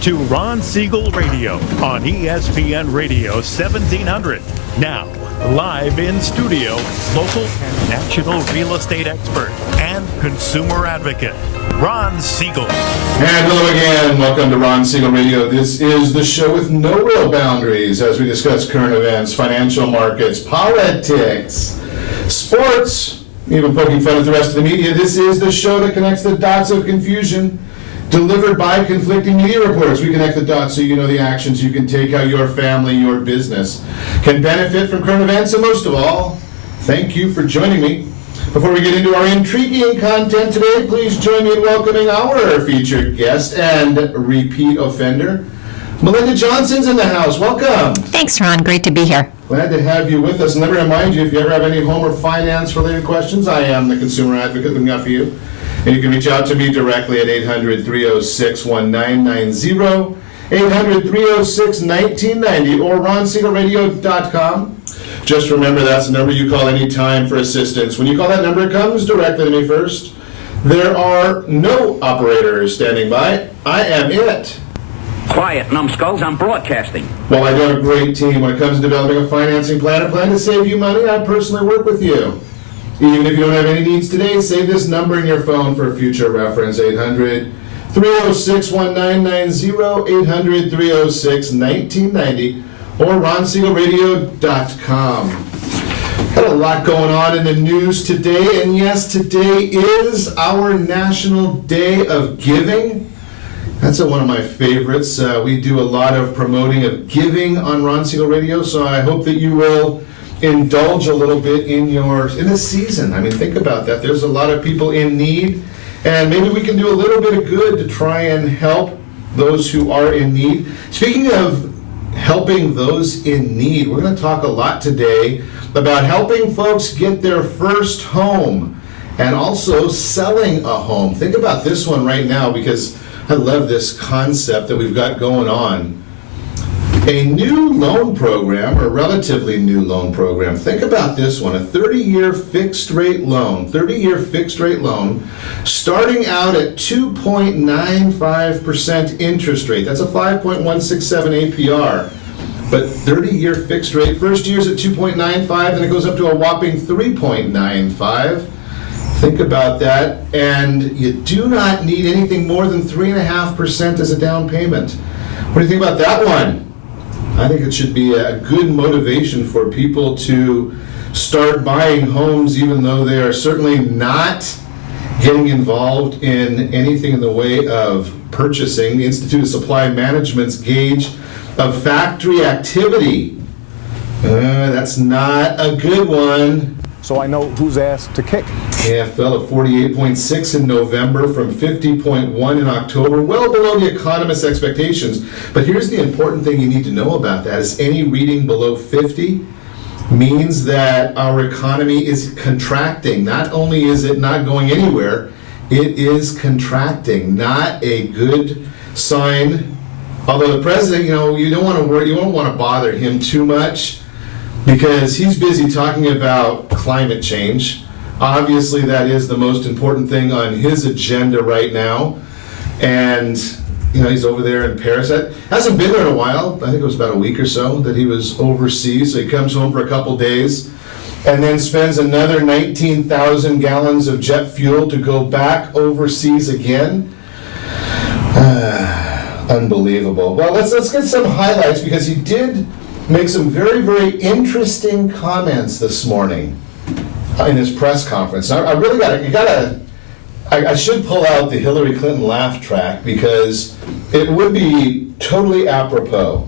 to Ron Siegel Radio on ESPN Radio 1700. Now, live in studio, local and national real estate expert and consumer advocate, Ron Siegel. And hello again. Welcome to Ron Siegel Radio. This is the show with no real boundaries as we discuss current events, financial markets, politics, sports, even poking fun at the rest of the media. This is the show that connects the dots of confusion delivered by conflicting media reporters. We connect the dots so you know the actions you can take, how your family, your business can benefit from current events, and most of all, thank you for joining me. Before we get into our intriguing content today, please join me in welcoming our featured guest and repeat offender. Melinda Johnson's in the house. Welcome. Thanks, Ron. Great to be here. Glad to have you with us. And let me remind you, if you ever have any home or finance-related questions, I am the consumer advocate looking out for you. And you can reach out to me directly at 800-306-1990, 800-306-1990, or ronsiegelradio.com. Just remember that's the number you call anytime for assistance. When you call that number, it comes directly to me first. There are no operators standing by. I am it. Quiet, numbskulls, I'm broadcasting. Well, I do have a great team. When it comes to developing a financing plan, a plan to save you money, I personally work with you. Even if you don't have any needs today, save this number in your phone for future reference, 800-306-1990, 800-306-1990, or ronsiegelradio.com. Got a lot going on in the news today, and yes, today is our National Day of Giving. That's one of my favorites. We do a lot of promoting of giving on Ron Siegel Radio, so I hope that you will indulge a little bit in this season. I mean, think about that. There's a lot of people in need, and maybe we can do a little bit of good to try and help those who are in need. Speaking of helping those in need, we're going to talk a lot today about helping folks get their first home and also selling a home. Think about this one right now, because I love this concept that we've got going on. A new loan program, or relatively new loan program. Think about this one, a 30-year fixed rate loan, starting out at 2.95% interest rate. That's a 5.167 APR. But 30-year fixed rate, first year's at 2.95, and it goes up to a whopping 3.95. Think about that, and you do not need anything more than 3.5% as a down payment. What do you think about that one? I think it should be a good motivation for people to start buying homes, even though they are certainly not getting involved in anything in the way of purchasing. The Institute of Supply Management's gauge of factory activity, that's not a good one. So I know whose ass to kick. Yeah, fell at 48.6 in November from 50.1 in October, well below the economists' expectations. But here's the important thing you need to know about that, is any reading below 50 means that our economy is contracting. Not only is it not going anywhere, it is contracting. Not a good sign. Although the president, you don't want to worry, you won't want to bother him too much, because he's busy talking about climate change. Obviously, that is the most important thing on his agenda right now. And, he's over there in Paris. Hasn't been there in a while. I think it was about a week or so that he was overseas. So he comes home for a couple days and then spends another 19,000 gallons of jet fuel to go back overseas again. Unbelievable. Well, let's get some highlights, because he did make some very, very interesting comments this morning in his press conference. I really I should pull out the Hillary Clinton laugh track, because it would be totally apropos.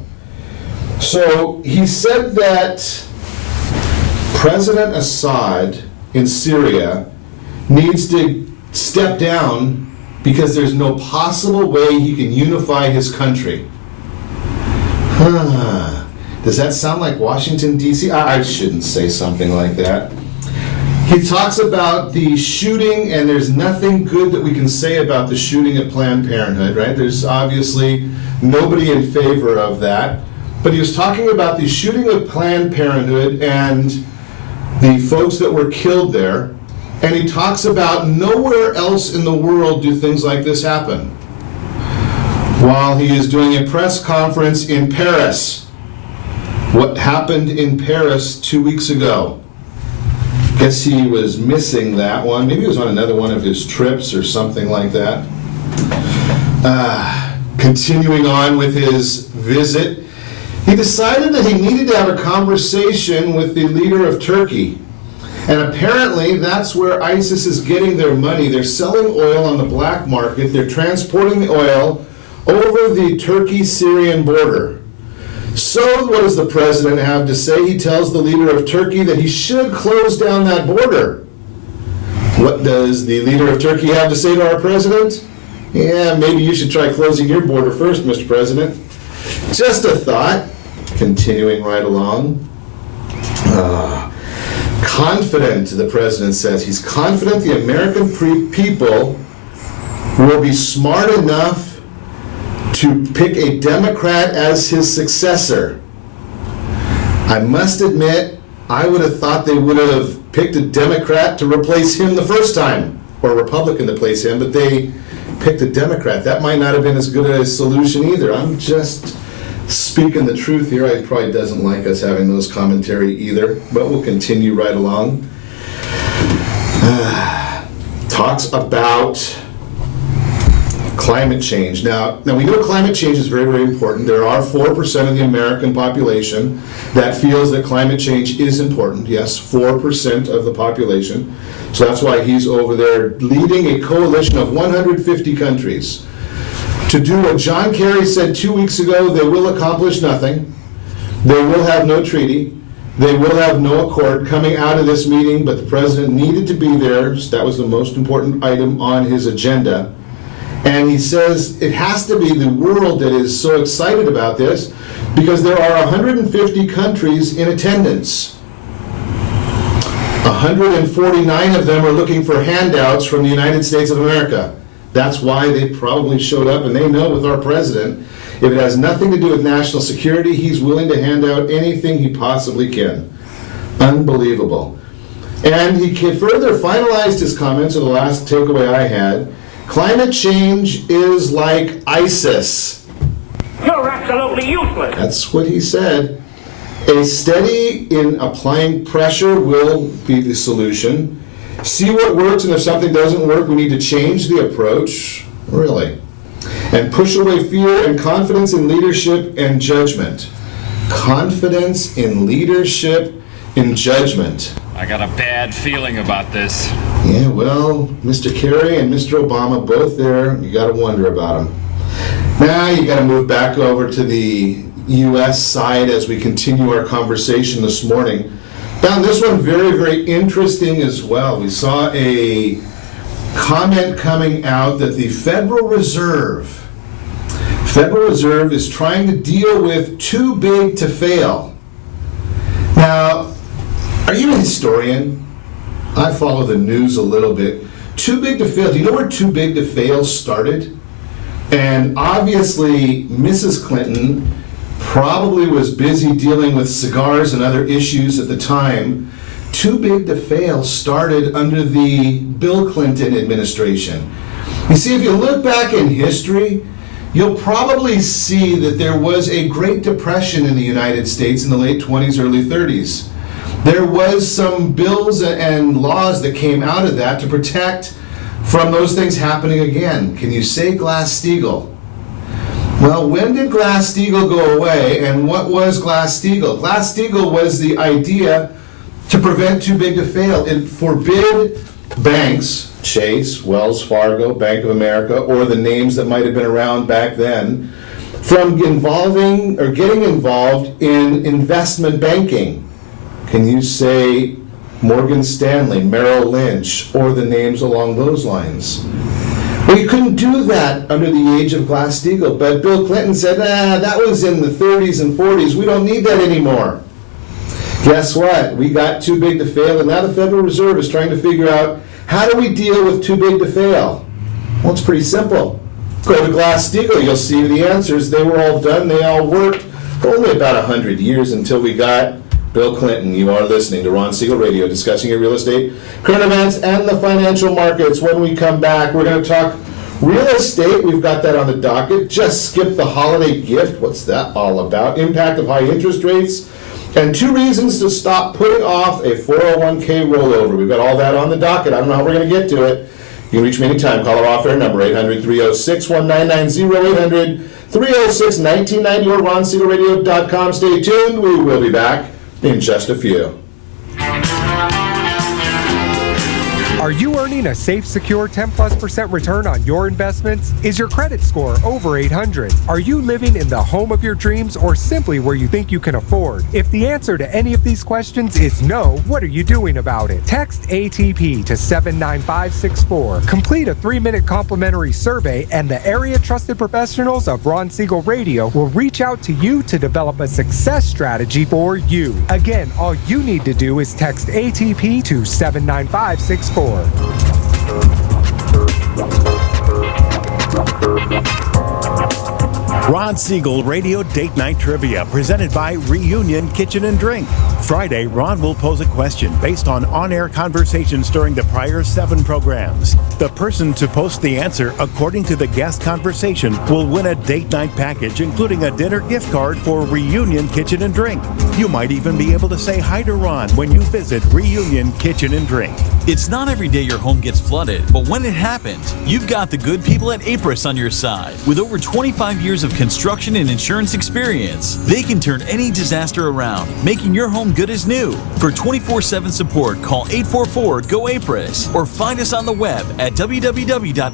So he said that President Assad in Syria needs to step down because there's no possible way he can unify his country. Does that sound like Washington, D.C.? I shouldn't say something like that. He talks about the shooting, and there's nothing good that we can say about the shooting at Planned Parenthood, right? There's obviously nobody in favor of that. But he was talking about the shooting of Planned Parenthood and the folks that were killed there. And he talks about nowhere else in the world do things like this happen. while he is doing a press conference in Paris. What happened in Paris 2 weeks ago? Guess he was missing that one. Maybe he was on another one of his trips or something like that. Continuing on with his visit, he decided that he needed to have a conversation with the leader of Turkey. And apparently that's where ISIS is getting their money. They're selling oil on the black market. They're transporting the oil over the Turkey-Syrian border. So what does the president have to say? He tells the leader of Turkey that he should close down that border. What does the leader of Turkey have to say to our president? Yeah, maybe you should try closing your border first, Mr. President. Just a thought. Continuing right along. Confident, the president says. He's confident the American people will be smart enough to pick a Democrat as his successor. I must admit, I would have thought they would have picked a Democrat to replace him the first time, or a Republican to replace him, but they picked a Democrat. That might not have been as good a solution either. I'm just speaking the truth here. He probably doesn't like us having those commentary either, but we'll continue right along. Talks about climate change. Now we know climate change is very, very important. There are 4% of the American population that feels that climate change is important. Yes, 4% of the population. So that's why he's over there leading a coalition of 150 countries to do what John Kerry said 2 weeks ago. They will accomplish nothing. They will have no treaty. They will have no accord coming out of this meeting, but the president needed to be there. So that was the most important item on his agenda. And he says it has to be the world that is so excited about this because there are 150 countries in attendance. 149 of them are looking for handouts from the United States of America. That's why they probably showed up, and they know with our president, if it has nothing to do with national security, he's willing to hand out anything he possibly can. Unbelievable. And he further finalized his comments, or the last takeaway I had. Climate change is like ISIS. You're absolutely useless. That's what he said. A steady in applying pressure will be the solution. See what works, and if something doesn't work, we need to change the approach. Really. And push away fear and confidence in leadership and judgment. Confidence in leadership and judgment. I got a bad feeling about this. Yeah, well, Mr. Kerry and Mr. Obama, both there, you got to wonder about them. Now you got to move back over to the U.S. side as we continue our conversation this morning. Found this one very, very interesting as well. We saw a comment coming out that the Federal Reserve is trying to deal with too big to fail. Now, are you a historian? I follow the news a little bit. Too big to fail. Do you know where too big to fail started? And obviously, Mrs. Clinton probably was busy dealing with cigars and other issues at the time. Too big to fail started under the Bill Clinton administration. You see, if you look back in history, you'll probably see that there was a Great Depression in the United States in the late 20s, early 30s. There was some bills and laws that came out of that to protect from those things happening again. Can you say Glass-Steagall? Well, when did Glass-Steagall go away, and what was Glass-Steagall? Glass-Steagall was the idea to prevent too big to fail. It forbid banks, Chase, Wells Fargo, Bank of America, or the names that might have been around back then, from involving or getting involved in investment banking. Can you say Morgan Stanley, Merrill Lynch, or the names along those lines? Well, you couldn't do that under the age of Glass-Steagall, but Bill Clinton said, that was in the 30s and 40s. We don't need that anymore. Guess what? We got too big to fail, and now the Federal Reserve is trying to figure out, how do we deal with too big to fail? Well, it's pretty simple. Go to Glass-Steagall, you'll see the answers. They were all done, they all worked. Only about 100 years until we got Bill Clinton. You are listening to Ron Siegel Radio, discussing your real estate, current events, and the financial markets. When we come back, we're going to talk Real estate, we've got that on the docket. Just skip the holiday gift. What's that all about? Impact of high interest rates. And 2 reasons to stop putting off a 401k rollover. We've got all that on the docket. I don't know how we're going to get to it. You can reach me anytime. Call our off-air number, 800-306-1990, 800-306-1990, or RonSiegelRadio.com. Stay tuned. We will be back in just a few. Are you earning a safe, secure 10+% return on your investments? Is your credit score over 800? Are you living in the home of your dreams or simply where you think you can afford? If the answer to any of these questions is no, what are you doing about it? Text ATP to 79564. Complete a 3-minute complimentary survey and the area trusted professionals of Ron Siegel Radio will reach out to you to develop a success strategy for you. Again, all you need to do is text ATP to 79564. Ron Siegel Radio Date Night Trivia, presented by Reunion Kitchen and Drink. Friday, Ron will pose a question based on-air conversations during the prior 7 programs. The person to post the answer according to the guest conversation will win a date night package, including a dinner gift card for Reunion Kitchen and Drink. You might even be able to say hi to Ron when you visit Reunion Kitchen and Drink. It's not every day your home gets flooded, but when it happens, you've got the good people at Apris on your side. With over 25 years of construction and insurance experience, they can turn any disaster around, making your home good as new. For 24/7 support, call 844-GO-APRIS or find us on the web at www.apris.me.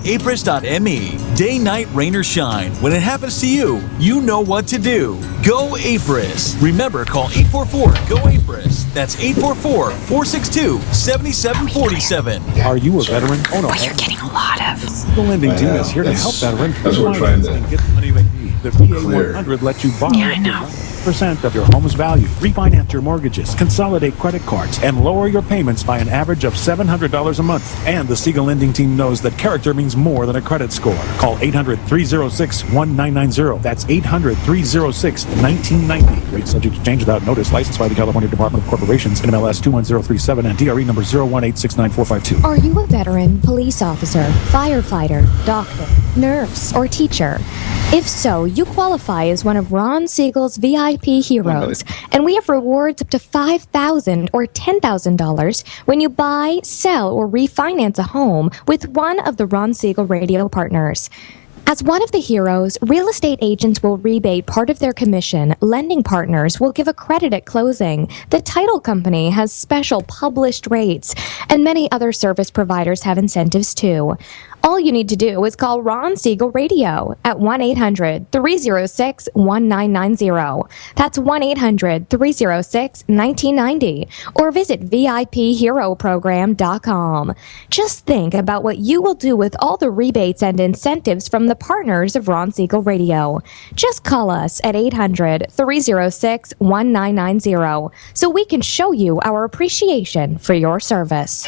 Day, night, rain, or shine, when it happens to you, you know what to do. Go Apris. Remember, call 844-GO-APRIS. That's 844-462-7747. Are you a veteran? Oh no. Well, you're getting a lot of. The lending team is here to That's- help veterans. that's what we're trying to get the money they need. The VA clear. 100 lets you borrow Yeah, I know. 1% of your home's value, refinance your mortgages, consolidate credit cards, and lower your payments by an average of $700 a month. And the Siegel lending team knows that character means more than a credit score. Call 800-306-1990. That's 800-306-1990. Rates subject to change without notice. Licensed by the California Department of Corporations, NMLS 21037, and DRE number 018694552. Are you a veteran, police officer, firefighter, doctor, nurse, or teacher? If so, you qualify as one of Ron Siegel's VIP heroes, and we have rewards up to $5,000 or $10,000 when you buy, sell, or refinance a home with one of the Ron Siegel Radio partners. As one of the heroes, real estate agents will rebate part of their commission, lending partners will give a credit at closing, the title company has special published rates, and many other service providers have incentives too. All you need to do is call Ron Siegel Radio at 1-800-306-1990. That's 1-800-306-1990. Or visit VIPHeroProgram.com. Just think about what you will do with all the rebates and incentives from the partners of Ron Siegel Radio. Just call us at 800-306-1990 so we can show you our appreciation for your service.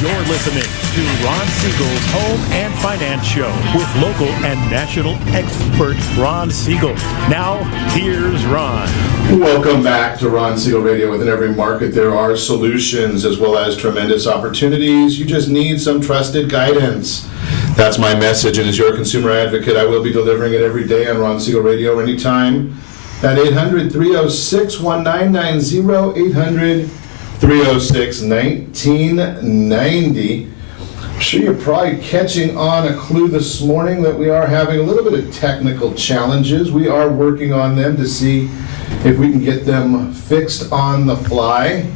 You're listening to Ron Siegel's Home and Finance Show with local and national expert Ron Siegel. Now, here's Ron. Welcome back to Ron Siegel Radio. Within every market, there are solutions as well as tremendous opportunities. You just need some trusted guidance. That's my message, and as your consumer advocate, I will be delivering it every day on Ron Siegel Radio anytime at 800-306-1990, 800-306-1990. I'm sure you're probably catching on a clue this morning that we are having a little bit of technical challenges. We are working on them to see if we can get them fixed on the fly.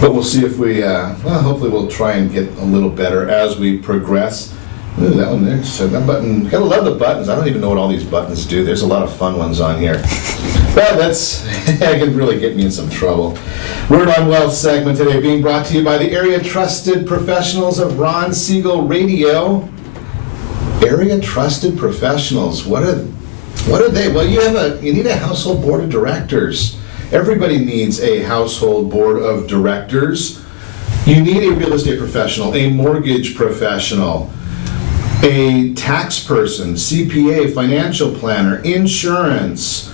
But we'll see if we, hopefully we'll try and get a little better as we progress. Ooh, that one there, that button, gotta love the buttons. I don't even know what all these buttons do. There's a lot of fun ones on here. Well, that's, that can really get me in some trouble. Word on Wealth segment today being brought to you by the area trusted professionals of Ron Siegel Radio. Area trusted professionals, what are they? Well, you need a household board of directors. Everybody needs a household board of directors. You need a real estate professional, a mortgage professional, a tax person, CPA, financial planner, insurance,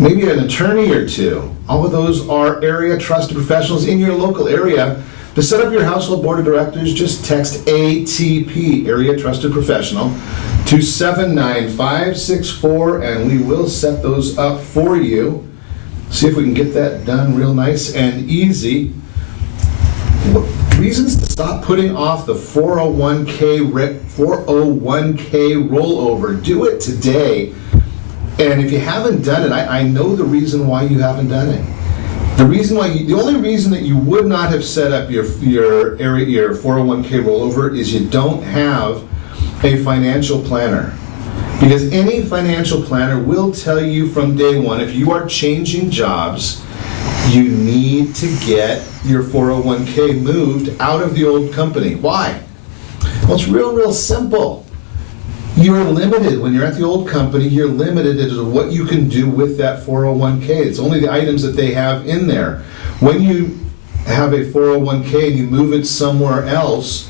maybe an attorney or two. All of those are area trusted professionals in your local area To set up your household board of directors, just text ATP, Area Trusted Professional, to 79564, and we will set those up for you. See if we can get that done real nice and easy. Reasons to stop putting off the 401k rollover. Do it today. And if you haven't done it, I know the reason why you haven't done it. The only reason that you would not have set up your 401k rollover is you don't have a financial planner. Because any financial planner will tell you from day one, if you are changing jobs, you need to get your 401k moved out of the old company. Why? Well, it's real simple. You're limited. When you're at the old company, you're limited as to what you can do with that 401k. It's only the items that they have in there. When you have a 401k and you move it somewhere else,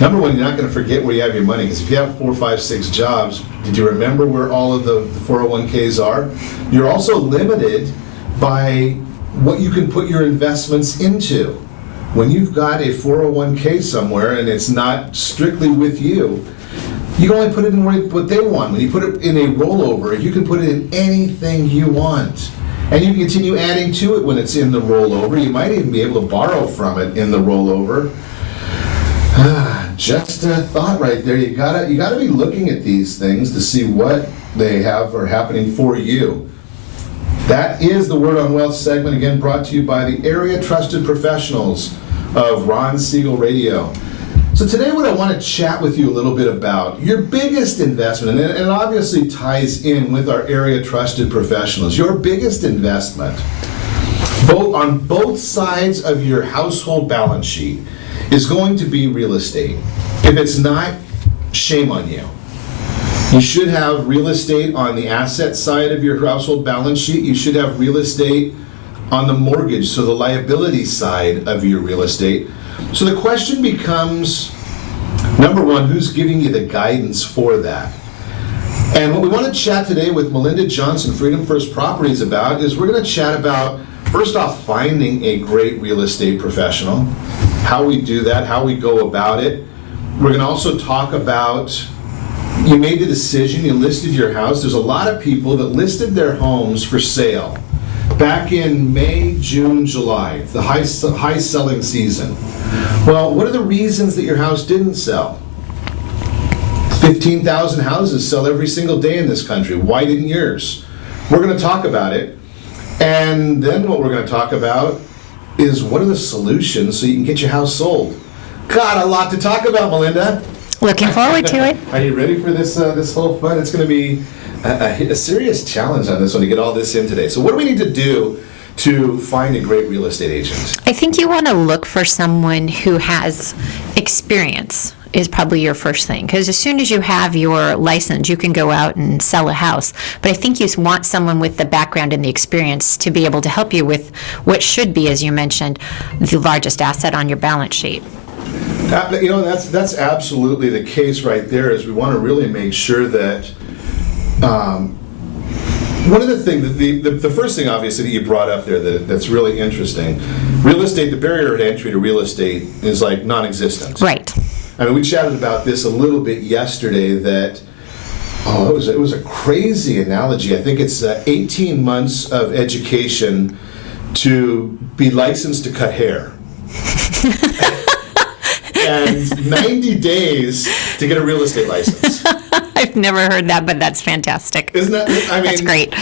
number one, you're not going to forget where you have your money, because if you have 4, 5, 6 jobs, did you remember where all of the 401ks are? You're also limited by what you can put your investments into. When you've got a 401k somewhere and it's not strictly with you, you can only put it in what they want. When you put it in a rollover, you can put it in anything you want. And you can continue adding to it when it's in the rollover. You might even be able to borrow from it in the rollover. Just a thought right there. You gotta be looking at these things to see what they have are happening for you. That is the Word on Wealth segment, again brought to you by the Area Trusted Professionals of Ron Siegel Radio. So today what I want to chat with you a little bit about, your biggest investment, and it obviously ties in with our Area Trusted Professionals, your biggest investment, on both sides of your household balance sheet, is going to be real estate. If it's not, shame on you. You should have real estate on the asset side of your household balance sheet. You should have real estate on the mortgage, so the liability side of your real estate. So the question becomes, number one, who's giving you the guidance for that? And what we want to chat today with Melinda Johnson, Freedom First Properties, about is we're going to chat about, first off, finding a great real estate professional, how we do that, how we go about it. We're going to also talk about, you made the decision, you listed your house. There's a lot of people that listed their homes for sale back in May, June, July, the high selling season. Well, what are the reasons that your house didn't sell? 15,000 houses sell every single day in this country. Why didn't yours? We're going to talk about it. And then what we're going to talk about is what are the solutions so you can get your house sold. Got a lot to talk about, Melinda. Looking forward to it. Are you ready for this whole fun? It's going to be a serious challenge on this one to get all this in today. So what do we need to do to find a great real estate agent? I think you want to look for someone who has experience is probably your first thing, because as soon as you have your license, you can go out and sell a house. But I think you want someone with the background and the experience to be able to help you with what should be, as you mentioned, the largest asset on your balance sheet. That's absolutely the case right there, is we want to really make sure that one of the things, the first thing obviously that you brought up there that's really interesting, real estate, the barrier to entry to real estate is like non-existent. Right. I mean, we chatted about this a little bit yesterday that, it was a crazy analogy. I think it's 18 months of education to be licensed to cut hair. And 90 days to get a real estate license. I've never heard that, but that's fantastic. Isn't that, that's great.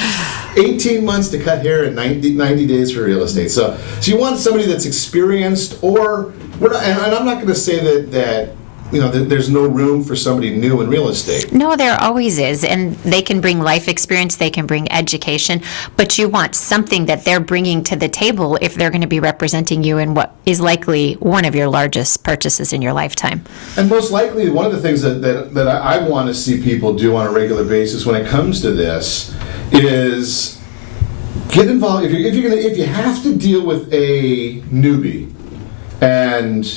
18 months to cut hair and 90 days for real estate. So you want somebody that's experienced, and I'm not going to say that there's no room for somebody new in real estate. No, there always is, and they can bring life experience, they can bring education, but you want something that they're bringing to the table if they're going to be representing you in what is likely one of your largest purchases in your lifetime. And most likely, one of the things that I want to see people do on a regular basis when it comes to this is get involved. If you have to deal with a newbie, and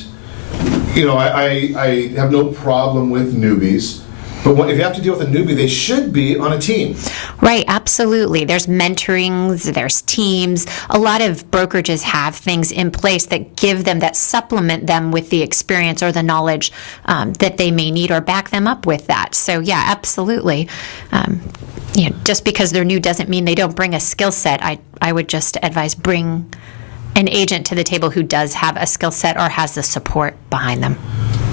I have no problem with newbies. But if you have to deal with a newbie, they should be on a team. Right, absolutely. There's mentorings, there's teams. A lot of brokerages have things in place that give them, that supplement them with the experience or the knowledge that they may need or back them up with that. So yeah, absolutely. Just because they're new doesn't mean they don't bring a skill set. I would just advise bring an agent to the table who does have a skill set or has the support behind them.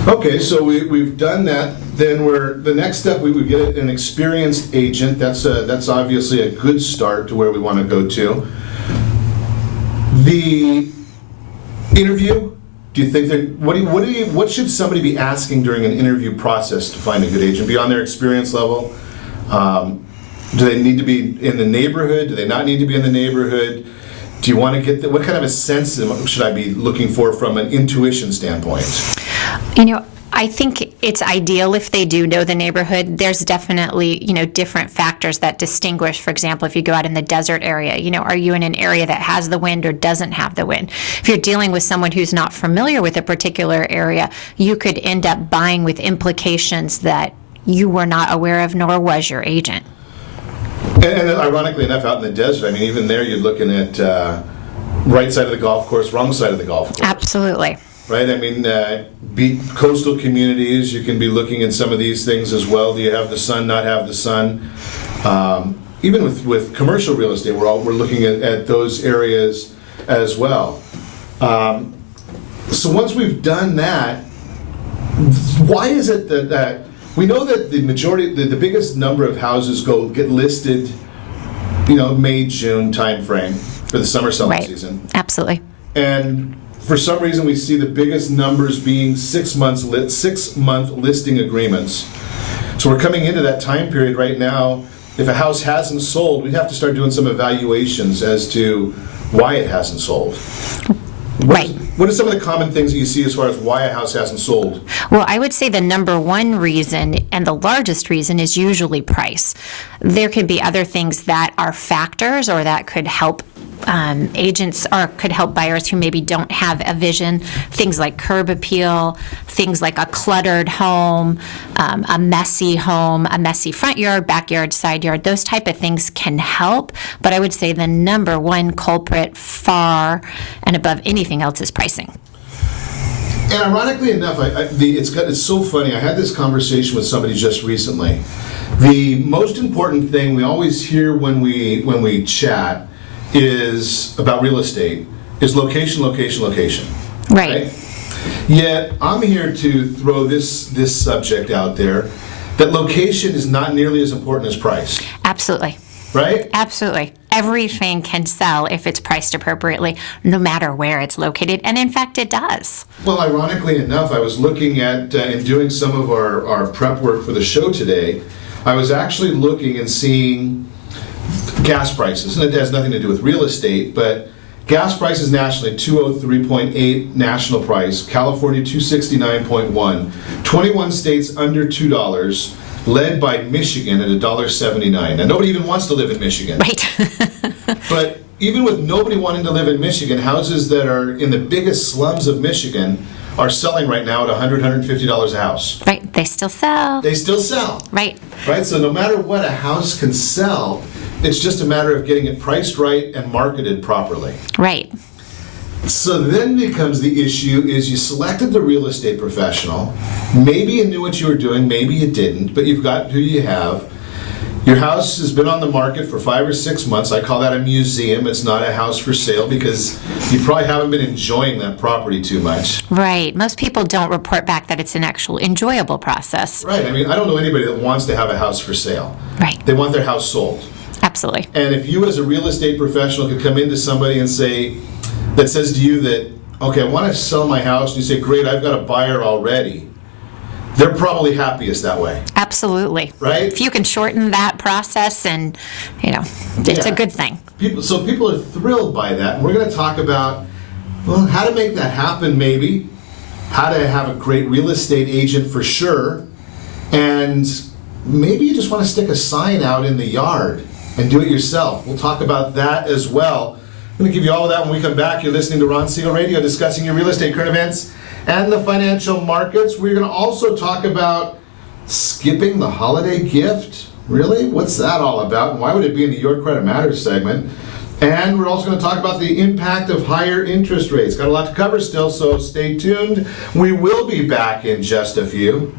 Okay, so we've done that. Then the next step, we would get an experienced agent. That's obviously a good start to where we want to go to. The interview. Do you think that what should somebody be asking during an interview process to find a good agent beyond their experience level? Do they need to be in the neighborhood? Do they not need to be in the neighborhood? Do you want to get what kind of a sense should I be looking for from an intuition standpoint? I think it's ideal if they do know the neighborhood. There's definitely, different factors that distinguish. For example, if you go out in the desert area, are you in an area that has the wind or doesn't have the wind? If you're dealing with someone who's not familiar with a particular area, you could end up buying with implications that you were not aware of, nor was your agent. And ironically enough, out in the desert, even there you're looking at right side of the golf course, wrong side of the golf course. Absolutely. Right? Coastal communities, you can be looking at some of these things as well. Do you have the sun, not have the sun? Even with commercial real estate, we're looking at those areas as well. So once we've done that, why is it that we know that the majority, the biggest number of houses get listed, May, June time frame for the summer selling season? Absolutely. And for some reason, we see the biggest numbers being 6 month listing agreements. So we're coming into that time period right now. If a house hasn't sold, we'd have to start doing some evaluations as to why it hasn't sold. What are some of the common things that you see as far as why a house hasn't sold? Well, I would say the number one reason and the largest reason is usually price. There could be other things that are factors or that could help agents or could help buyers who maybe don't have a vision. Things like curb appeal, things like a cluttered home, a messy front yard, backyard, side yard. Those type of things can help. But I would say the number one culprit far and above anything else is pricing. And ironically enough, it's so funny. I had this conversation with somebody just recently. The most important thing we always hear when we chat is about real estate is location. Right. Yet I'm here to throw this subject out there that location is not nearly as important as price. Absolutely. Right? Absolutely. Everything can sell if it's priced appropriately, no matter where it's located, and in fact, it does. Well, ironically enough, I was looking at and doing some of our prep work for the show today. I was actually looking and seeing gas prices, and it has nothing to do with real estate, but gas prices nationally, 203.8 national price, California 269.1, 21 states under $2, led by Michigan at $1.79. Now, nobody even wants to live in Michigan. Right. But even with nobody wanting to live in Michigan, houses that are in the biggest slums of Michigan are selling right now at $100, $150 a house. Right. They still sell. Right. So no matter what a house can sell, it's just a matter of getting it priced right and marketed properly. Right. So then becomes the issue is you selected the real estate professional. Maybe you knew what you were doing, maybe you didn't, but you've got who you have. Your house has been on the market for 5 or 6 months. I call that a museum. It's not a house for sale because you probably haven't been enjoying that property too much. Right. Most people don't report back that it's an actual enjoyable process. Right. I don't know anybody that wants to have a house for sale. Right. They want their house sold. Absolutely. And if you as a real estate professional could come into somebody and say, that says to you that, okay, I want to sell my house, and you say, great, I've got a buyer already, they're probably happiest that way. Absolutely. Right? If you can shorten that process and, it's a good thing. People are thrilled by that. And we're going to talk about, how to make that happen maybe, how to have a great real estate agent for sure, and maybe you just want to stick a sign out in the yard and do it yourself. We'll talk about that as well. I'm going to give you all of that when we come back. You're listening to Ron Siegel Radio, discussing your real estate current events and the financial markets. We're going to also talk about skipping the holiday gift? Really? What's that all about? And why would it be in the Your Credit Matters segment? And we're also going to talk about the impact of higher interest rates. Got a lot to cover still, so stay tuned. We will be back in just a few.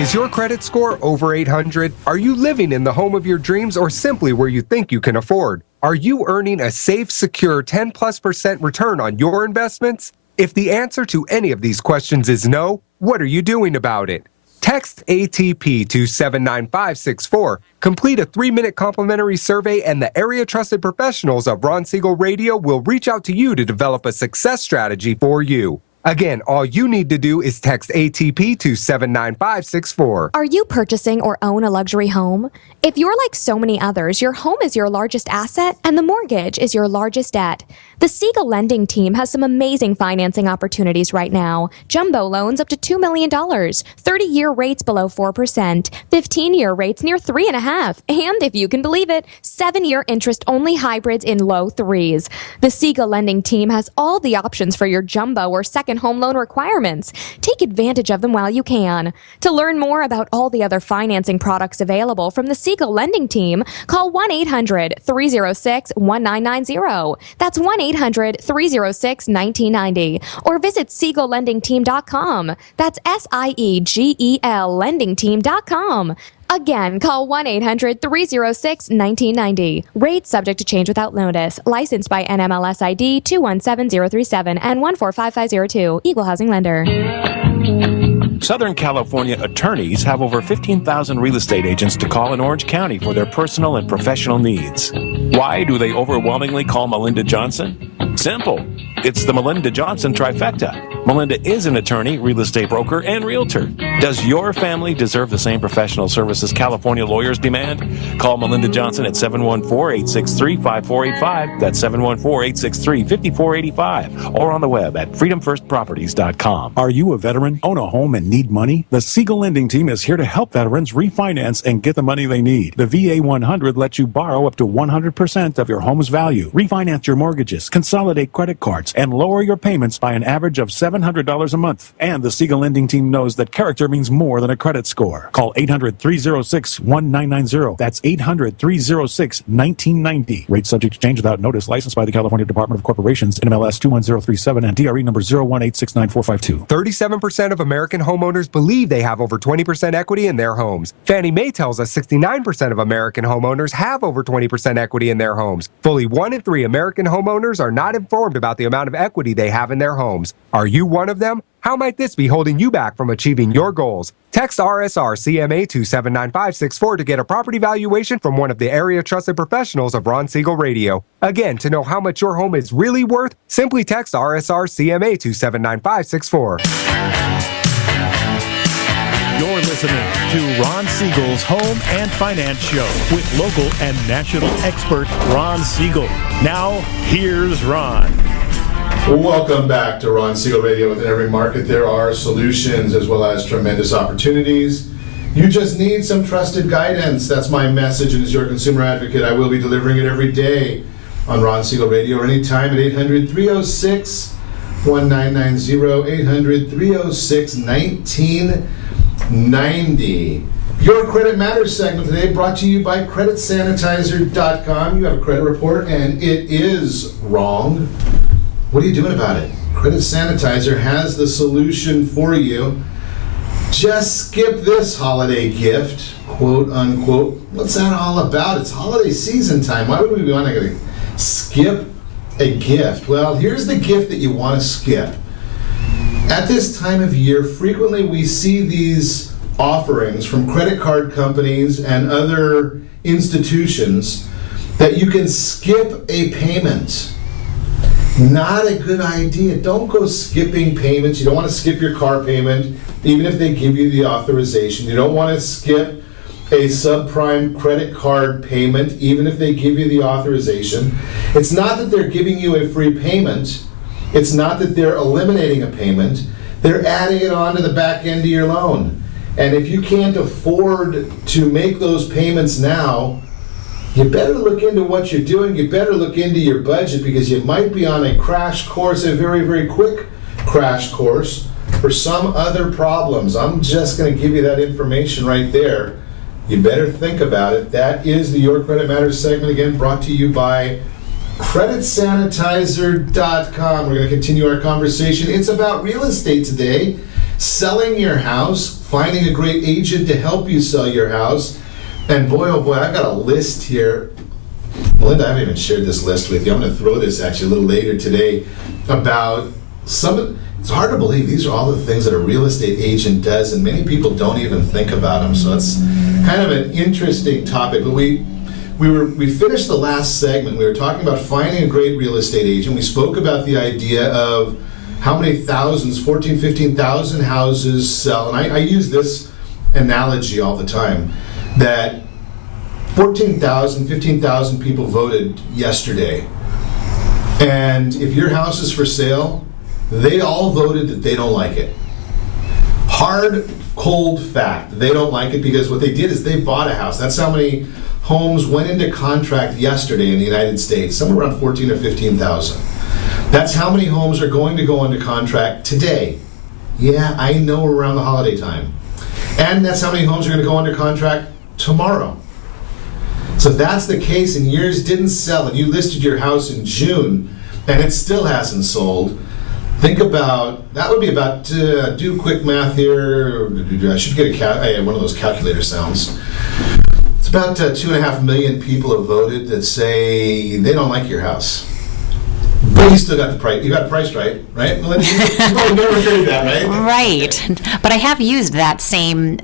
Is your credit score over 800? Are you living in the home of your dreams or simply where you think you can afford? Are you earning a safe, secure 10+% return on your investments? If the answer to any of these questions is no, what are you doing about it? Text ATP to 79564. Complete a 3-minute complimentary survey and the area trusted professionals of Ron Siegel Radio will reach out to you to develop a success strategy for you. Again, all you need to do is text ATP to 79564. Are you purchasing or own a luxury home? If you're like so many others, your home is your largest asset and the mortgage is your largest debt. The Siegel lending team has some amazing financing opportunities right now. Jumbo loans up to $2 million, 30-year rates below 4%, 15-year rates near 3.5%, and if you can believe it, 7-year interest-only hybrids in low 3s. The Siegel lending team has all the options for your jumbo or second home loan requirements. Take advantage of them while you can. To learn more about all the other financing products available from the Siegel lending team, call 1-800-306-1990. That's 1-800-306-1990. Or visit SiegelLendingTeam.com. That's SIEGEL LendingTeam.com. Again, call 1-800-306-1990. Rates subject to change without notice. Licensed by NMLS ID 217037 and 145502. Equal housing lender. Southern California attorneys have over 15,000 real estate agents to call in Orange County for their personal and professional needs. Why do they overwhelmingly call Melinda Johnson? Simple. It's the Melinda Johnson trifecta. Melinda is an attorney, real estate broker, and realtor. Does your family deserve the same professional services California lawyers demand? Call Melinda Johnson at 714-863-5485. That's 714-863-5485. Or on the web at freedomfirstproperties.com. Are you a veteran, own a home, and need money? The Siegel lending team is here to help veterans refinance and get the money they need. The VA 100 lets you borrow up to 100% of your home's value, refinance your mortgages, consolidate credit cards, and lower your payments by an average of $700 a month. And the Siegel lending team knows that character means more than a credit score. Call 800-306-1990. That's 800-306-1990. Rate subject to change without notice. Licensed by the California Department of Corporations, NMLS 21037 and DRE number 018694452. 37% of American homeowners believe they have over 20% equity in their homes. Fannie Mae tells us 69% of American homeowners have over 20% equity in their homes. Fully 1 in 3 American homeowners are not informed about the amount of equity they have in their homes. Are you one of them? How might this be holding you back from achieving your goals? Text RSR CMA to 79564 to get a property valuation from one of the area trusted professionals of Ron Siegel Radio. Again, to know how much your home is really worth, simply text RSR CMA to 79564. You're listening to Ron Siegel's Home and Finance Show with local and national expert Ron Siegel. Now, here's Ron. Welcome back to Ron Siegel Radio. Within every market, there are solutions as well as tremendous opportunities. You just need some trusted guidance. That's my message, and as your consumer advocate, I will be delivering it every day on Ron Siegel Radio or anytime at 800-306-1990, 800-306-1990. Your Credit Matters segment today brought to you by CreditSanitizer.com. You have a credit report and it is wrong. What are you doing about it? Credit Sanitizer has the solution for you. Just skip this holiday gift, quote unquote. What's that all about? It's holiday season time. Why would we want to skip a gift? Well, here's the gift that you want to skip. At this time of year, frequently we see these offerings from credit card companies and other institutions that you can skip a payment. Not a good idea. Don't go skipping payments. You don't want to skip your car payment, even if they give you the authorization. You don't want to skip a subprime credit card payment, even if they give you the authorization. It's not that they're giving you a free payment. It's not that they're eliminating a payment. They're adding it on to the back end of your loan. And if you can't afford to make those payments now, you better look into what you're doing. You better look into your budget, because you might be on a crash course, a very, very quick crash course for some other problems, I'm just going to give you that information right there. You better think about it. That is the Your Credit Matters segment, again, brought to you by CreditSanitizer.com. We're going to continue our conversation. It's about real estate today. Selling your house, finding a great agent to help you sell your house. And boy, oh boy, I've got a list here. Melinda, I haven't even shared this list with you. I'm going to throw this actually a little later today about some. It's hard to believe these are all the things that a real estate agent does, and many people don't even think about them. So it's kind of an interesting topic. But we finished the last segment. We were talking about finding a great real estate agent. We spoke about the idea of how many thousands, 14, 15,000 houses sell. And I use this analogy all the time, that 14,000, 15,000 people voted yesterday. And if your house is for sale, they all voted that they don't like it. Hard, cold fact. They don't like it because what they did is they bought a house. That's how many homes went into contract yesterday in the United States, somewhere around 14 or 15,000. That's how many homes are going to go into contract today. Yeah, I know we're around the holiday time. And that's how many homes are going to go under contract tomorrow. So if that's the case and yours didn't sell and you listed your house in June and it still hasn't sold, think about, that would be about, do quick math here, I should get one of those calculator sounds. It's about 2.5 million people have voted that say they don't like your house. But you still got the price. You got the price right, Melinda? You probably never heard that, right? Right. But I have used that same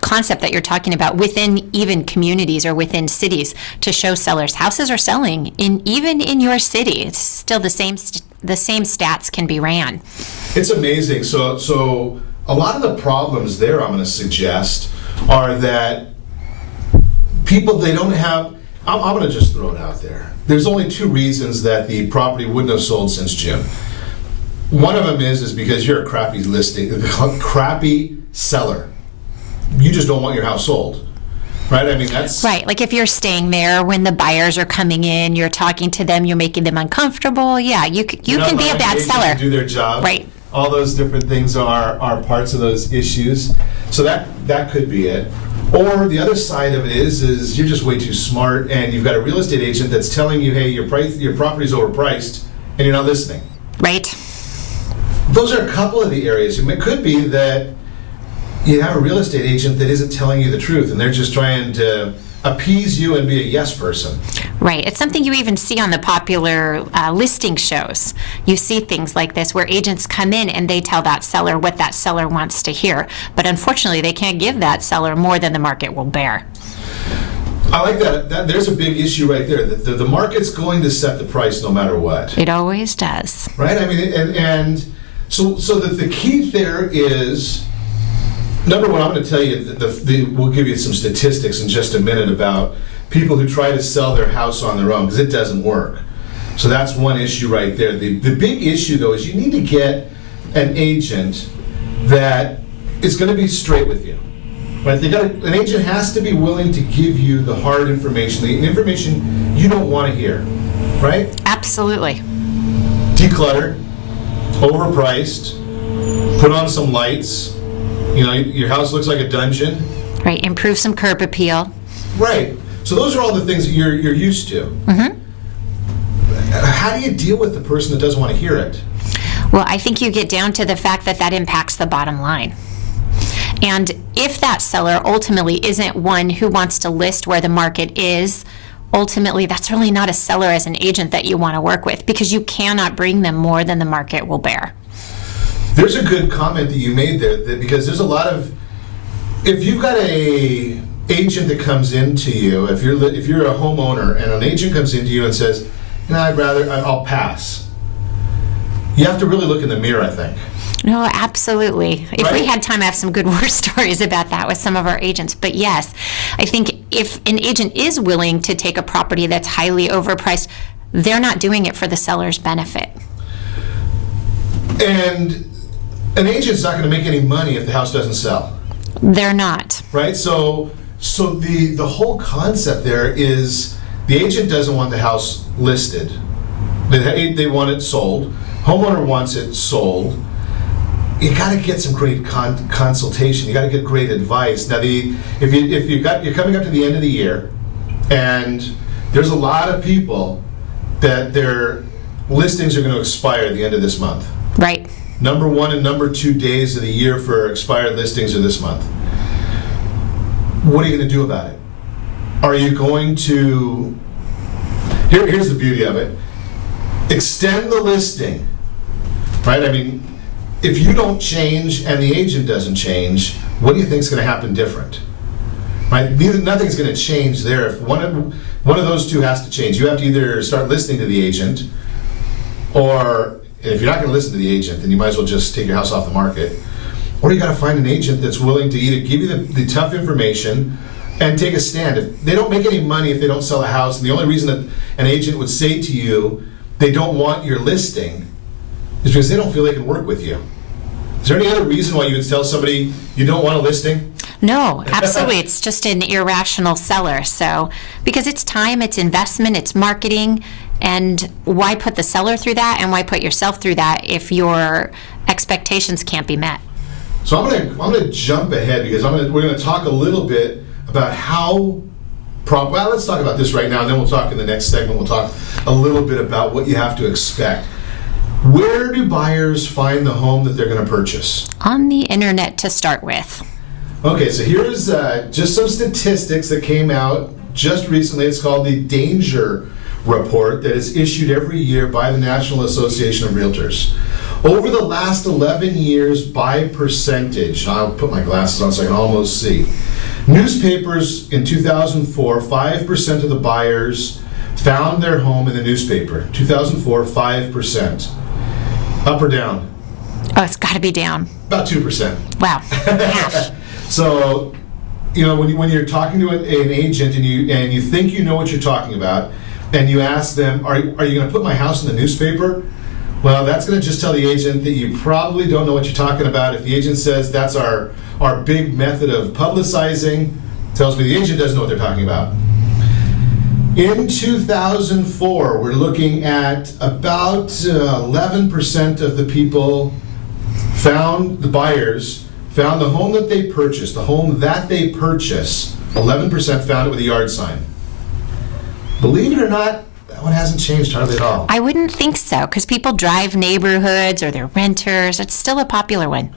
concept that you're talking about within even communities or within cities to show sellers houses are selling even in your city. It's still the same stats can be ran. It's amazing. So a lot of the problems there, I'm going to suggest, are that people, they don't have. I'm going to just throw it out there. There's only two reasons that the property wouldn't have sold since June. One of them is because you're a crappy crappy seller. You just don't want your house sold, right? I mean, that's right. Like if you're staying there when the buyers are coming in, you're talking to them, you're making them uncomfortable. Yeah, you can be a bad seller. Do their job, right? All those different things are parts of those issues. So that could be it. Or the other side of it is you're just way too smart, and you've got a real estate agent that's telling you, hey, your property's overpriced, and you're not listening. Right. Those are a couple of the areas. It could be that you have a real estate agent that isn't telling you the truth, and they're just trying to appease you and be a yes person. Right. It's something you even see on the popular listing shows. You see things like this where agents come in and they tell that seller what that seller wants to hear. But unfortunately, they can't give that seller more than the market will bear. I like that. There's a big issue right there. The market's going to set the price no matter what. It always does. Right? I mean, and so the key there is, number one, I'm going to tell you, we'll give you some statistics in just a minute about people who try to sell their house on their own, because it doesn't work. So that's one issue right there. The big issue, though, is you need to get an agent that is going to be straight with you. Right? An agent has to be willing to give you the hard information, the information you don't want to hear. Right? Absolutely. Declutter, overpriced, put on some lights. Your house looks like a dungeon. Right, improve some curb appeal. Right. So those are all the things that you're used to. Mm-hmm. How do you deal with the person that doesn't want to hear it? Well, I think you get down to the fact that impacts the bottom line. And if that seller ultimately isn't one who wants to list where the market is, ultimately that's really not a seller as an agent that you want to work with, because you cannot bring them more than the market will bear. There's a good comment that you made there, because there's a lot of, if you've got a agent that comes into you, if you're a homeowner and an agent comes into you and says, I'll pass. You have to really look in the mirror, I think. No, absolutely. If we had time, I have some good war stories about that with some of our agents. But yes, I think if an agent is willing to take a property that's highly overpriced, they're not doing it for the seller's benefit. And an agent's not going to make any money if the house doesn't sell. They're not. Right? So the whole concept there is the agent doesn't want the house listed. They want it sold. Homeowner wants it sold. you got to get some great consultation. You got to get great advice. Now, if you're coming up to the end of the year, and there's a lot of people that their listings are going to expire at the end of this month. Right. Number 1 and number 2 days of the year for expired listings are this month. What are you going to do about it? Are you going to... Here's the beauty of it. Extend the listing, right? I mean, if you don't change and the agent doesn't change, what do you think is going to happen different? Right? Nothing's going to change there. If one of those two has to change, you have to either start listening to the agent, or if you're not going to listen to the agent, then you might as well just take your house off the market. Or you got to find an agent that's willing to either give you the tough information and take a stand. If they don't make any money if they don't sell a house, and the only reason that an agent would say to you they don't want your listing is because they don't feel they can work with you. Is there any other reason why you would tell somebody you don't want a listing? No, absolutely. It's just an irrational seller. So, because it's time, it's investment, it's marketing, and why put the seller through that, and why put yourself through that if your expectations can't be met? So I'm gonna jump ahead because we're gonna talk a little bit about how. Well, let's talk about this right now, and then we'll talk in the next segment. We'll talk a little bit about what you have to expect. Where do buyers find the home that they're going to purchase? On the internet to start with. Okay, so here's just some statistics that came out just recently. It's called the Danger Report that is issued every year by the National Association of Realtors. Over the last 11 years, by percentage, I'll put my glasses on so I can almost see. Newspapers in 2004, 5% of the buyers found their home in the newspaper. 2004, 5%. Up or down? Oh, it's got to be down. About 2%. Wow, half. So, when you're talking to an agent and you think you know what you're talking about, and you ask them, are you going to put my house in the newspaper? Well, that's going to just tell the agent that you probably don't know what you're talking about. If the agent says that's our big method of publicizing, tells me the agent doesn't know what they're talking about. In 2004, we're looking at about 11% of the people the buyers found the home that they purchased, 11% found it with a yard sign. Believe it or not, that one hasn't changed hardly at all. I wouldn't think so, because people drive neighborhoods or they're renters. It's still a popular one.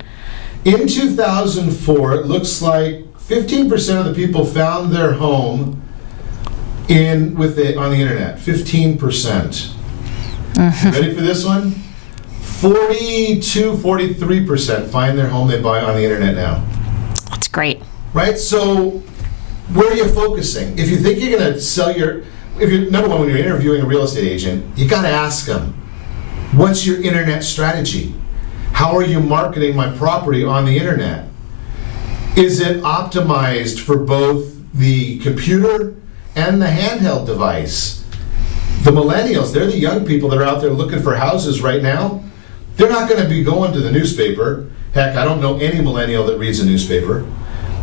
In 2004, it looks like 15% of the people found their home on the internet. 15%. Mm-hmm. Ready for this one? 43% find their home they buy on the internet now. That's great. Right? So, where are you focusing? If you think you're going to sell number one, when you're interviewing a real estate agent, you got to ask them, what's your internet strategy? How are you marketing my property on the internet? Is it optimized for both the computer and the handheld device? The millennials, they're the young people that are out there looking for houses right now. They're not going to be going to the newspaper. Heck, I don't know any millennial that reads a newspaper.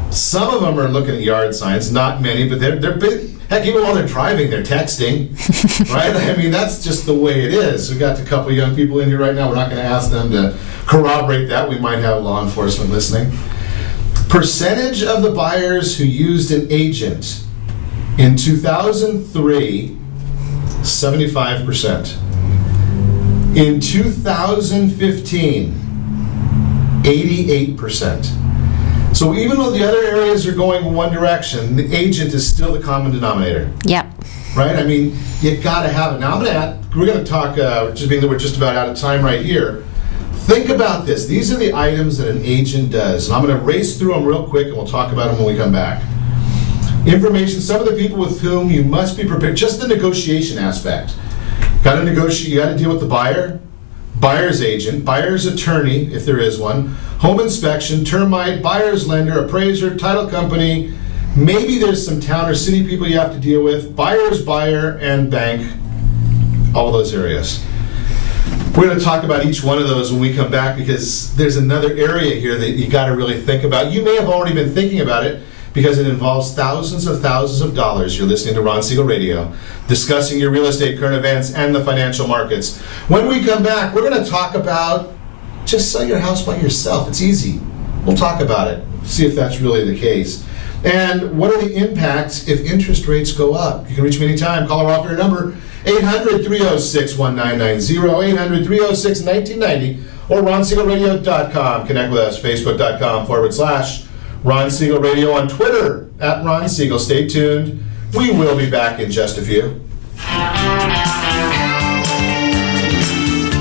Some of them are looking at yard signs, not many, but they're big. Heck, even while they're driving, they're texting, right? I mean, that's just the way it is. We've got a couple of young people in here right now. We're not going to ask them to corroborate that. We might have law enforcement listening. Percentage of the buyers who used an agent in 2003, 75%. In 2015, 88%. So even though the other areas are going in one direction, the agent is still the common denominator. Yep. Right? I mean, you got to have it. Now we're going to talk, just being that we're just about out of time right here. Think about this. These are the items that an agent does. And I'm going to race through them real quick, and we'll talk about them when we come back. Information, some of the people with whom you must be prepared, just the negotiation aspect. Got to negotiate, you got to deal with the buyer, buyer's agent, buyer's attorney, if there is one, home inspection, termite, buyer's lender, appraiser, title company. Maybe there's some town or city people you have to deal with, buyer's buyer, and bank, all those areas. We're going to talk about each one of those when we come back, because there's another area here that you got to really think about. You may have already been thinking about it because it involves thousands of dollars. You're listening to Ron Siegel Radio, discussing your real estate, current events, and the financial markets. When we come back, we're going to talk about just sell your house by yourself. It's easy. We'll talk about it, see if that's really the case. And what are the impacts if interest rates go up? You can reach me anytime. Call or offer your number, 800-306-1990, 800-306-1990, or RonSiegelRadio.com. Connect with us, Facebook.com/Ron Siegel Radio, on Twitter, @Ron Siegel. Stay tuned. We will be back in just a few.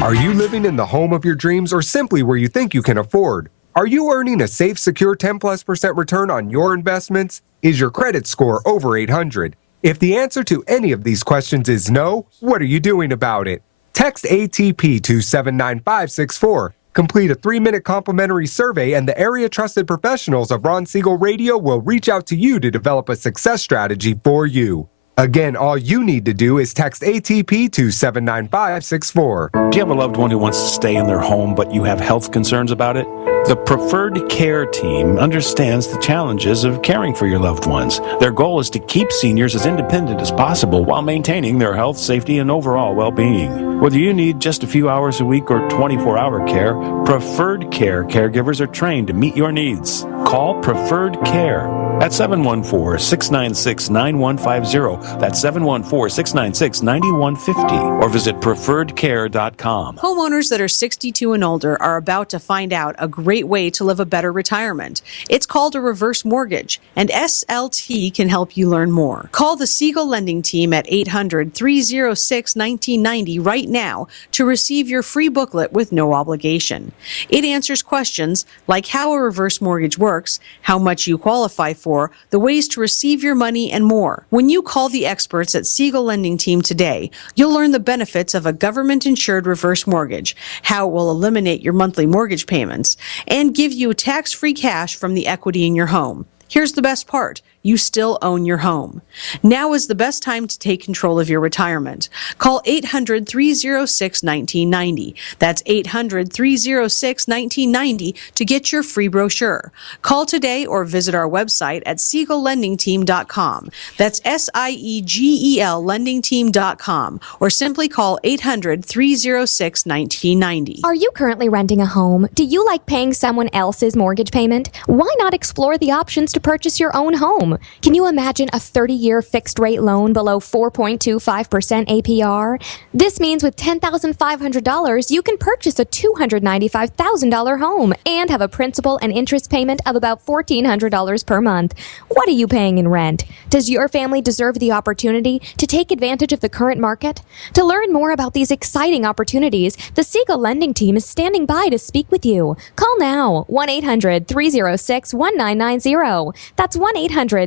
Are you living in the home of your dreams or simply where you think you can afford? Are you earning a safe, secure 10+% return on your investments? Is your credit score over 800? If the answer to any of these questions is no, what are you doing about it? Text ATP to 79564. Complete a 3-minute complimentary survey, and the area trusted professionals of Ron Siegel Radio will reach out to you to develop a success strategy for you. Again, all you need to do is text ATP to 79564. Do you have a loved one who wants to stay in their home but you have health concerns about it? The Preferred Care team understands the challenges of caring for your loved ones. Their goal is to keep seniors as independent as possible while maintaining their health, safety, and overall well-being. Whether you need just a few hours a week or 24-hour care, Preferred Care caregivers are trained to meet your needs. Call Preferred Care at 714-696-9150. That's 714-696-9150. Or visit preferredcare.com. Homeowners that are 62 and older are about to find out a great way to live a better retirement. It's called a reverse mortgage, and SLT can help you learn more. Call the Siegel Lending Team at 800-306-1990 right now to receive your free booklet with no obligation. It answers questions like how a reverse mortgage works, how much you qualify for, the ways to receive your money, and more. When you call the experts at Siegel Lending Team today, you'll learn the benefits of a government-insured reverse mortgage, how it will eliminate your monthly mortgage payments, and give you tax-free cash from the equity in your home. Here's the best part. You still own your home. Now is the best time to take control of your retirement. Call 800-306-1990. That's 800-306-1990 to get your free brochure. Call today or visit our website at SiegelLendingTeam.com. That's SIEGEL LendingTeam.com, or simply call 800-306-1990. Are you currently renting a home? Do you like paying someone else's mortgage payment? Why not explore the options to purchase your own home? Can you imagine a 30-year fixed-rate loan below 4.25% APR? This means with $10,500, you can purchase a $295,000 home and have a principal and interest payment of about $1,400 per month. What are you paying in rent? Does your family deserve the opportunity to take advantage of the current market? To learn more about these exciting opportunities, the Siegel Lending Team is standing by to speak with you. Call now, 1-800-306-1990. That's 1-800-306-1990.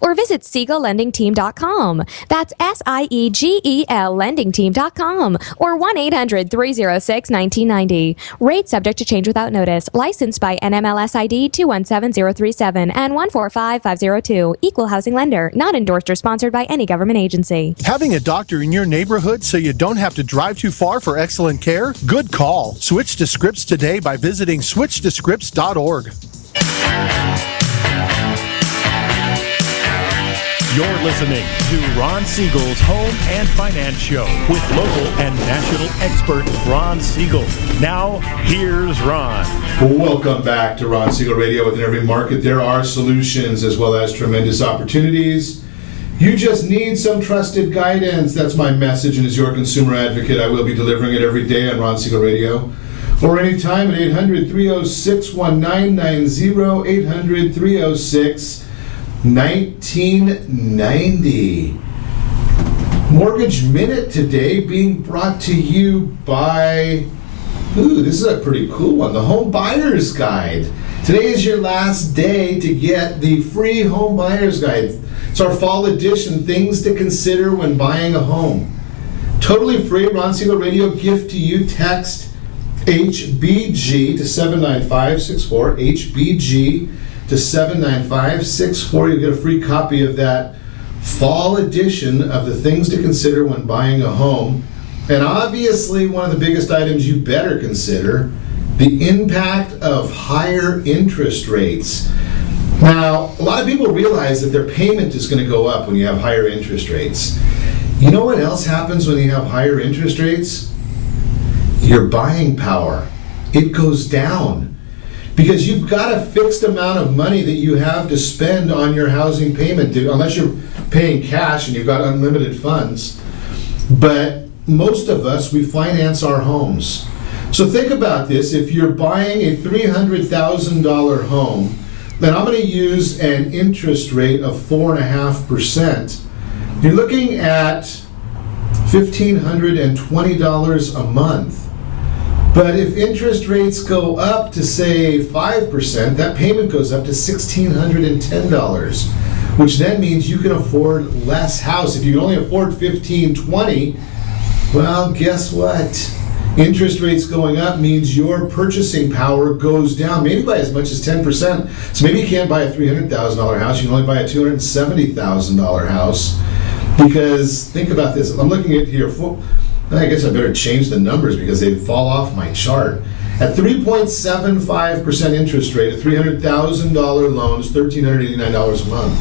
Or visit SiegelLendingTeam.com. That's SIEGEL LendingTeam.com. Or 1-800-306-1990. Rate subject to change without notice. Licensed by NMLS ID 217037 and 145502. Equal housing lender. Not endorsed or sponsored by any government agency. Having a doctor in your neighborhood so you don't have to drive too far for excellent care? Good call. Switch to Scripps today by visiting switchtoscripts.org. You're listening to Ron Siegel's Home and Finance Show with local and national expert Ron Siegel. Now, here's Ron. Welcome back to Ron Siegel Radio. Within every market, there are solutions as well as tremendous opportunities. You just need some trusted guidance. That's my message, and as your consumer advocate, I will be delivering it every day on Ron Siegel Radio. Or anytime at 800-306-1990, 800-306-1990. Mortgage Minute today being brought to you by, this is a pretty cool one, the Home Buyer's Guide. Today is your last day to get the free Home Buyer's Guide. It's our fall edition, things to consider when buying a home. Totally free, Ron Siegel Radio gift to you. Text HBG to 79564, HBG to 79564. You'll get a free copy of that fall edition of the things to consider when buying a home. And obviously, one of the biggest items you better consider, the impact of higher interest rates. Now, a lot of people realize that their payment is going to go up when you have higher interest rates. You know what else happens when you have higher interest rates? your buying power, it goes down. Because you've got a fixed amount of money that you have to spend on your housing payment, unless you're paying cash and you've got unlimited funds. But most of us, we finance our homes. So think about this. If you're buying a $300,000 home, then I'm going to use an interest rate of 4.5%. You're looking at $1,520 a month. But if interest rates go up to, say, 5%, that payment goes up to $1,610, which then means you can afford less house. If you can only afford $1,520, well, guess what? Interest rates going up means your purchasing power goes down, maybe by as much as 10%. So maybe you can't buy a $300,000 house, you can only buy a $270,000 house. Because think about this, I'm looking at here, I guess I better change the numbers because they fall off my chart. At 3.75% interest rate, a $300,000 loan is $1,389 a month.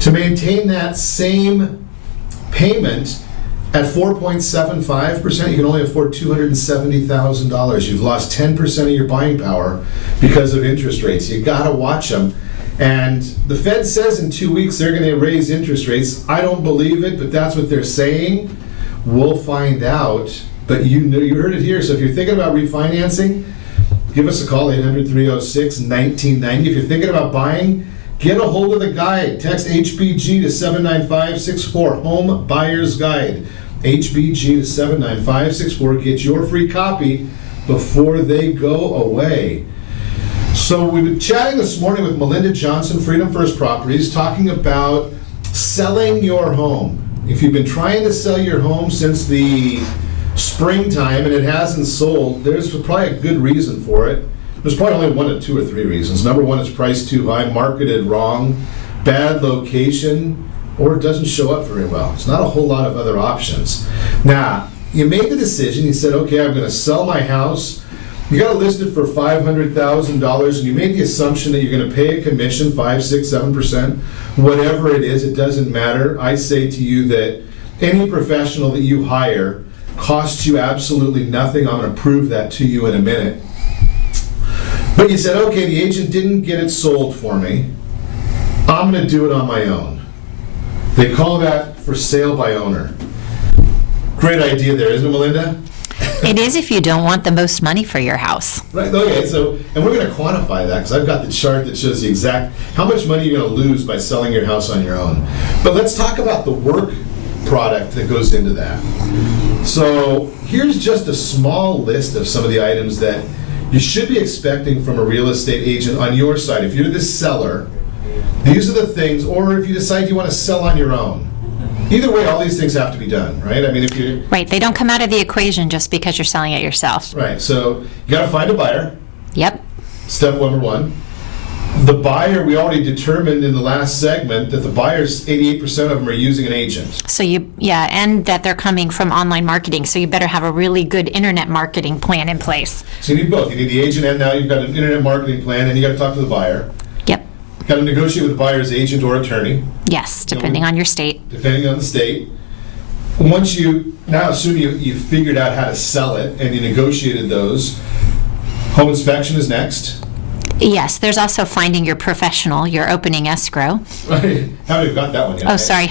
To maintain that same payment at 4.75%, you can only afford $270,000. You've lost 10% of your buying power because of interest rates. You gotta watch them. And the Fed says in 2 weeks they're gonna raise interest rates. I don't believe it, but that's what they're saying. We'll find out. But you heard it here. So if you're thinking about refinancing, give us a call, 800-306-1990. If you're thinking about buying, get a hold of the guide. Text HBG to 79564, Home Buyer's Guide. HBG to 79564. Get your free copy before they go away. So we've been chatting this morning with Melinda Johnson, Freedom First Properties, talking about selling your home. If you've been trying to sell your home since the springtime and it hasn't sold, there's probably a good reason for it. There's probably only 1 or 2 or 3 reasons. Number one, it's priced too high, marketed wrong, bad location, or it doesn't show up very well. It's not a whole lot of other options. Now, you made the decision, you said, okay, I'm going to sell my house. You got it listed for $500,000 and you made the assumption that you're going to pay a commission, 5, 6, 7%, whatever it is, it doesn't matter. I say to you that any professional that you hire costs you absolutely nothing. I'm going to prove that to you in a minute. But you said, okay, the agent didn't get it sold for me. I'm going to do it on my own. They call that for sale by owner. Great idea there, isn't it, Melinda? It is if you don't want the most money for your house. Right, okay, so, and we're going to quantify that because I've got the chart that shows the exact, how much money you're going to lose by selling your house on your own. But let's talk about the work product that goes into that. So here's just a small list of some of the items that you should be expecting from a real estate agent on your side. If you're the seller, these are the things, or if you decide you want to sell on your own. Either way, all these things have to be done, right? I mean, if you Right, they don't come out of the equation just because you're selling it yourself. Right, so you got to find a buyer. Yep. Step number one. The buyer, we already determined in the last segment that the buyers, 88% of them are using an agent. So and that they're coming from online marketing, so you better have a really good internet marketing plan in place. So you need both. You need the agent and now you've got an internet marketing plan and you got to talk to the buyer. Yep. Got to negotiate with the buyer's agent or attorney. Yes, depending on your state. Depending on the state. Once assume you figured out how to sell it and you negotiated those, home inspection is next. Yes, there's also finding your professional, your opening escrow. Right. Haven't even got that one yet. Oh, sorry.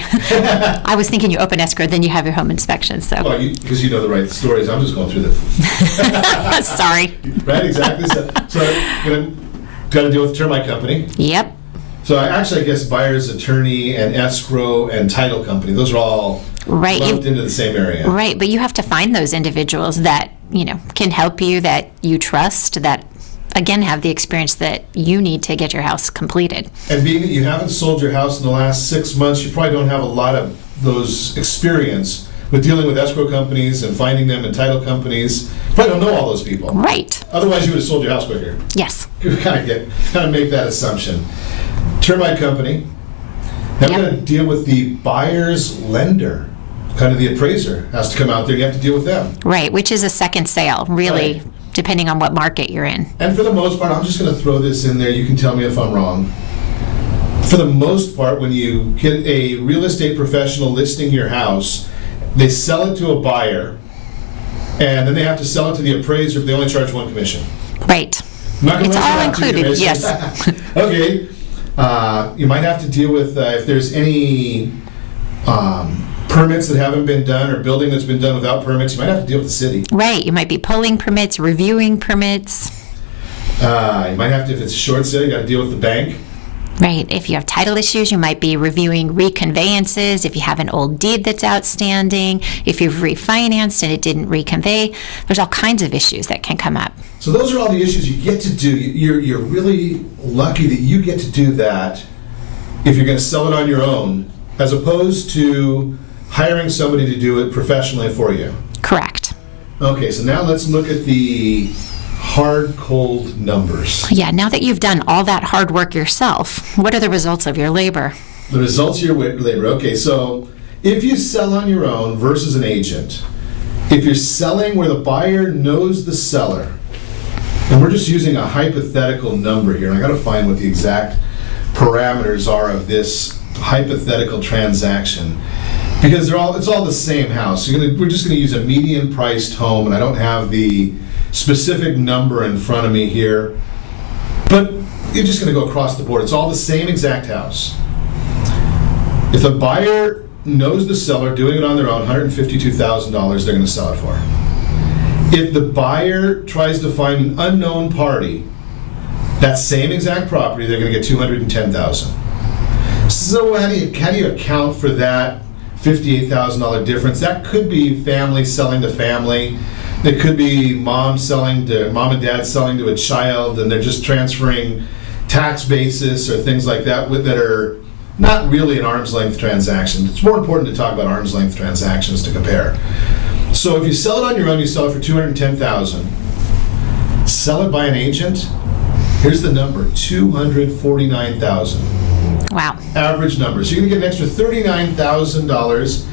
I was thinking you open escrow, then you have your home inspection. So. Well, because you know the right stories. I'm just going through the. Sorry. Right, exactly. So got to deal with the termite company. Yep. So I guess buyer's attorney and escrow and title company, those are all lumped into the same area. Right, but you have to find those individuals that, can help you, that you trust, that, again, have the experience that you need to get your house completed. And being that you haven't sold your house in the last 6 months, you probably don't have a lot of those experience with dealing with escrow companies and finding them and title companies. You probably don't know all those people. Right. Otherwise, you would have sold your house quicker. Yes. You kind of make that assumption. Termite company, then we're going to deal with the buyer's lender. Kind of the appraiser has to come out there and you have to deal with them. Right, which is a second sale, really, depending on what market you're in. And for the most part, I'm just going to throw this in there. You can tell me if I'm wrong. For the most part, when you get a real estate professional listing your house, they sell it to a buyer. and then they have to sell it to the appraiser, but they only charge one commission. Right. It's all included, yes. Okay. You might have to deal with if there's any permits that haven't been done or building that's been done without permits, you might have to deal with the city. Right. You might be pulling permits, reviewing permits. You might have to, if it's a short sale, you got to deal with the bank. Right. If you have title issues, you might be reviewing reconveyances. If you have an old deed that's outstanding, if you've refinanced and it didn't reconvey, there's all kinds of issues that can come up. So those are all the issues you get to do. You're really lucky that you get to do that if you're going to sell it on your own, as opposed to hiring somebody to do it professionally for you. Correct. Okay, so now let's look at the hard, cold numbers. Yeah, now that you've done all that hard work yourself, what are the results of your labor? The results of your labor. Okay, so if you sell on your own versus an agent, if you're selling where the buyer knows the seller, and we're just using a hypothetical number here, and I got to find what the exact parameters are of this hypothetical transaction, because it's all the same house. We're just going to use a median priced home, and I don't have the specific number in front of me here, but you're just going to go across the board. It's all the same exact house. If the buyer knows the seller, doing it on their own, $152,000 they're going to sell it for. If the buyer tries to find an unknown party, that same exact property, they're going to get $210,000. So how do you account for that $58,000 difference? That could be family selling to family. It could be mom and dad selling to a child, and they're just transferring tax basis or things like that that are not really an arm's length transaction. It's more important to talk about arm's length transactions to compare. So if you sell it on your own, you sell it for $210,000. Sell it by an agent. Here's the number: $249,000. Wow. Average number. So you're going to get an extra $39,000.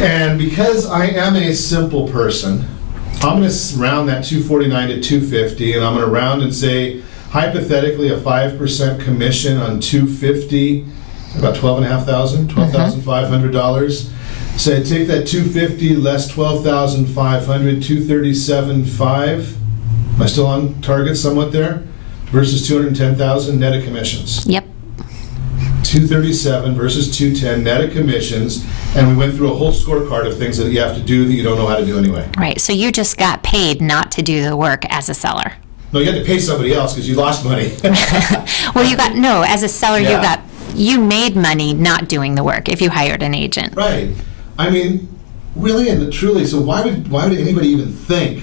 And because I am a simple person, I'm going to round that 249 to 250, and I'm going to round and say, hypothetically, a 5% commission on 250, about $12,500, $12,500. So take that 250 less 12,500, 237.5. Am I still on target somewhat there? Versus 210,000 net of commissions. Yep. 237 versus 210 net of commissions, and we went through a whole scorecard of things that you have to do that you don't know how to do anyway. Right, so you just got paid not to do the work as a seller. No, you had to pay somebody else because you lost money. Well, as a seller, Yeah. you made money not doing the work if you hired an agent. Right. I mean, really and truly, so why would anybody even think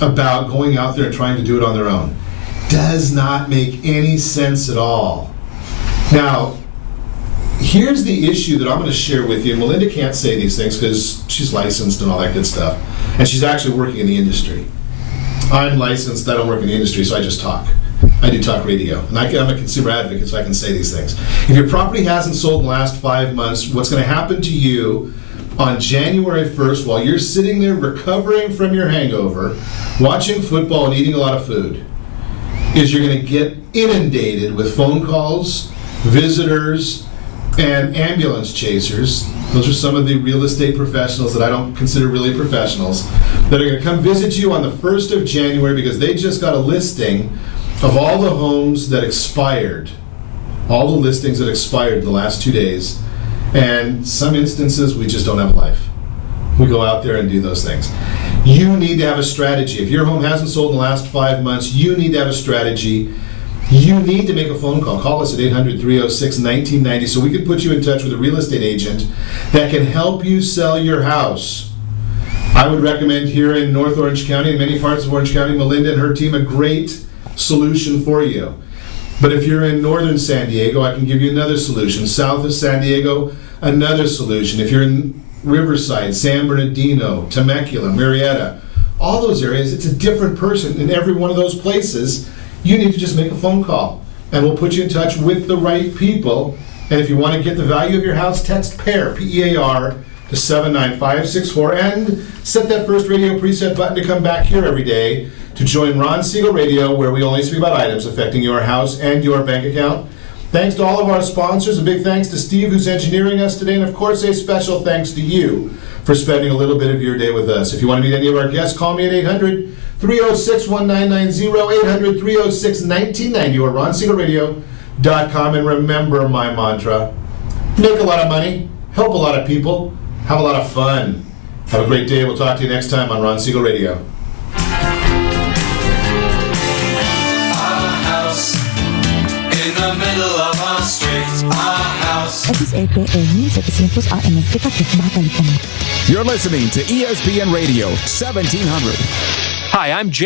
about going out there and trying to do it on their own? Does not make any sense at all. Now, here's the issue that I'm going to share with you. Melinda can't say these things because she's licensed and all that good stuff. And she's actually working in the industry. I'm licensed, I don't work in the industry, so I just talk. I do talk radio. And I'm a consumer advocate, so I can say these things. If your property hasn't sold in the last 5 months, what's going to happen to you on January 1st while you're sitting there recovering from your hangover, watching football and eating a lot of food, is you're going to get inundated with phone calls, visitors, and ambulance chasers. Those are some of the real estate professionals that I don't consider really professionals, that are going to come visit you on the 1st of January because they just got a listing of all the homes that expired, all the listings that expired in the last 2 days. And some instances, we just don't have a life. We go out there and do those things. You need to have a strategy. If your home hasn't sold in the last 5 months, you need to have a strategy. You need to make a phone call. Call us at 800-306-1990 so we can put you in touch with a real estate agent that can help you sell your house. I would recommend here in North Orange County and many parts of Orange County, Melinda and her team, a great solution for you. But if you're in northern San Diego, I can give you another solution. South of San Diego, another solution. If you're in Riverside, San Bernardino, Temecula, Murrieta, all those areas, it's a different person in every one of those places. You need to just make a phone call, and we'll put you in touch with the right people. And if you want to get the value of your house, text PAIR, P-E-A-R, to 79564, and set that first radio preset button to come back here every day to join Ron Siegel Radio, where we only speak about items affecting your house and your bank account. Thanks to all of our sponsors. A big thanks to Steve, who's engineering us today. And, of course, a special thanks to you for spending a little bit of your day with us. If you want to meet any of our guests, call me at 800-306-1990, 800-306-1990, or RonSiegelRadio.com. And remember my mantra, make a lot of money, help a lot of people, have a lot of fun. Have a great day. We'll talk to you next time on Ron Siegel Radio. FSBO 1700 AM Kita Balikan. You're listening to ESPN Radio 1700. Hi, I'm Jay.